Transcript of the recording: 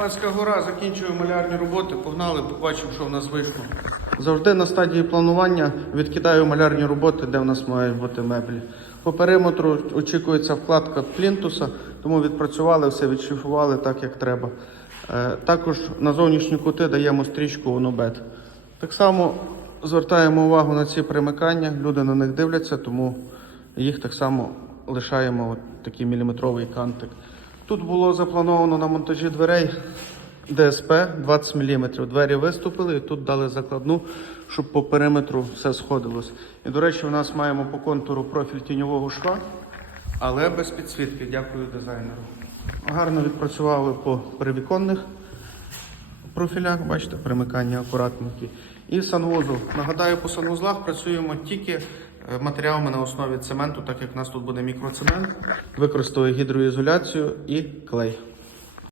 Панська гора, закінчую малярні роботи, погнали, побачимо, що в нас вийшло. Завжди на стадії планування відкидаю малярні роботи, де в нас мають бути меблі. По периметру очікується вкладка плінтуса, тому відпрацювали, все відшліфували так, як треба. Е, Також на зовнішні кути даємо стрічку онобет. Так само звертаємо увагу на ці примикання, люди на них дивляться, тому їх так само лишаємо от такий міліметровий кантик. Тут було заплановано на монтажі дверей ДСП 20 мм. Двері виступили і тут дали закладну, щоб по периметру все сходилось. І, до речі, у нас маємо по контуру профіль тіньового шва, але без підсвітки. Дякую дизайнеру. Гарно відпрацювали по перевіконних профілях, бачите, примикання акуратненькі. І санвузол. Нагадаю, по санвузлах працюємо тільки матеріалами на основі цементу, так як у нас тут буде мікроцемент. Використовую гідроізоляцію і клей.